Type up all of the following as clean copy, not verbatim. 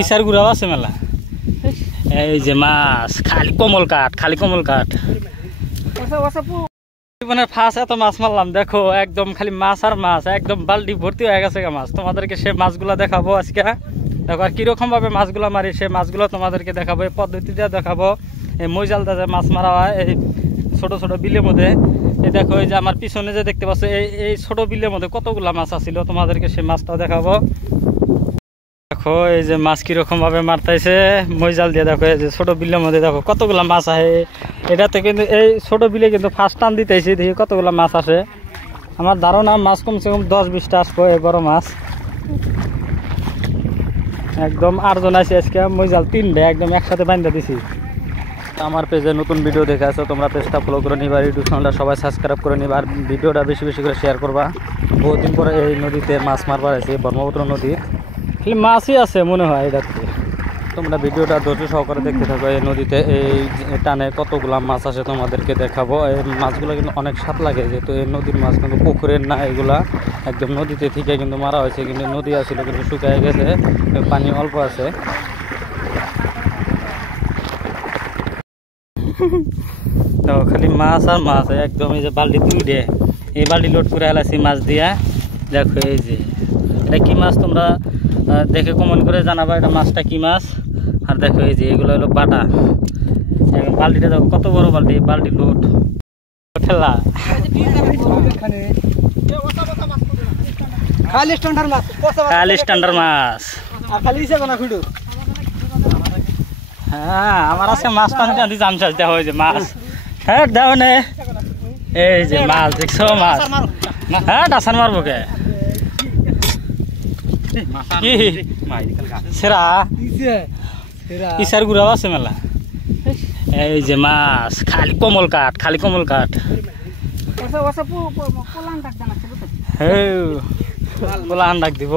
ইসার গুড়াও আছে মেলা। এই যে মাছ, খালি কমল কাঠ, খালি কমল কাঠ। জীবনের ফার্স্ট এত মাছ মারলাম, দেখো একদম খালি মাছ আর মাছ, একদম বালতি ভর্তি হয়ে গেছে মাছ। তোমাদেরকে সে মাছগুলা দেখাবো আজকে। দেখো আর কিরকম ভাবে মাছগুলা মারি, সে মাছগুলো তোমাদেরকে দেখাবো, এই পদ্ধতিটা দেখাবো। এই মইজালটা যে মাছ মারা হয় এই ছোট ছোট বিলের মধ্যে, এই দেখো এই যে আমার পিছনে যে দেখতে পাচ্ছ এই ছোট বিলের মধ্যে কতগুলা মাছ আছিল, তোমাদেরকে সে মাছটাও দেখাবো। দেখো এই যে মাছ কিরকম ভাবে মারতেছে মইজাল দিয়ে। দেখো এই যে ছোট বিলের মধ্যে দেখো কতগুলা মাছ আসে। এটাতে কিন্তু এই ছোট বিলে কিন্তু ফার্স্ট টান দিতেছি, দেখি কতগুলা মাছ আসে। আমার ধারণা মাছ কমসে কম 10-20টা আসবো, এই বড় মাছ। একদম 8 জন আছে আজকে, মইজাল 3টে একদম একসাথে বাঁধা দিছি। আমার পেজে নতুন ভিডিও দেখে আসো, তোমরা পেজটা ফলো করে নিবা, ইউটিউব চ্যানেলটা সবাই সাবস্ক্রাইব করে নিবা, আর ভিডিওটা বেশি বেশি করে শেয়ার করবা। বহুদিন পরে এই নদীতে মাছ মারবার আছে, ব্রহ্মপুত্র নদীর খালি মাছই আছে মনে হয় এটাতে। তোমরা ভিডিওটা ধৈর্য সহকারে দেখতে থাকো। এই নদীতে এই টানে কতগুলা মাছ আসে তোমাদেরকে দেখাবো। এই মাছগুলো কিন্তু অনেক স্বাদ লাগে, যেহেতু এই নদীর মাছ কিন্তু পুকুরের না, এগুলা একদম নদীতে থেকে কিন্তু মারা হয়েছে। কিন্তু নদী আসলে কিন্তু শুকিয়ে গেছে, পানি অল্প আছে। তো খালি মাছ আর মাছ, একদম এই যে বালতি তুলে এই বালতি লোড করে আলাইছি মাছ দিয়া। দেখো এই যে এটা কি মাছ, তোমরা দেখে কমেন্ট করে জানাবা এটা মাছটা কি মাছ। আর দেখো এই যে এগুলো হলো বাটা। বালতিটা দেখো কত বড় বালতি, বালতি লোড খেলা। খালি স্ট্যান্ডার্ড মাছ। হ্যাঁ আমার আজকে মাছ পানি জানতে জামসাজ দেওয়া হয়েছে মাছ। হ্যাঁ দেওয়া নে, এই যে মাছ দেখছো মাছ। হ্যাঁ ডাসান মারবো কে সেরা ইসার গুড়াও আছে মেলা। এই যে মাছ, খালি কমল কাঠ, খালি কমল কাঠ। পোলাহান ডাক দিব।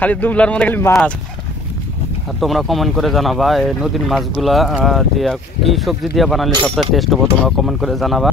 খালি দুবলার মধ্যে খালি মাছ। আর তোমরা কমেন্ট করে জানাবা এই নদীর মাছগুলা দিয়া কি সবজি দিয়া বানালে সবচেয়ে টেস্ট হবো, তোমরা কমেন্ট করে জানাবা।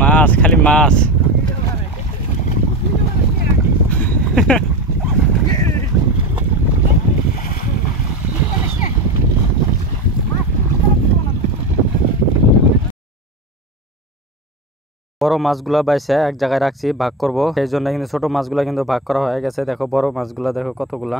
মাছ খালি মাছ। বড় মাছগুলা বাইছে এক জায়গায় রাখছি, ভাগ করবো। সেই জন্য কিন্তু ছোট মাছগুলা কিন্তু ভাগ করা হয়ে গেছে। দেখো বড় মাছগুলা দেখো কতগুলা।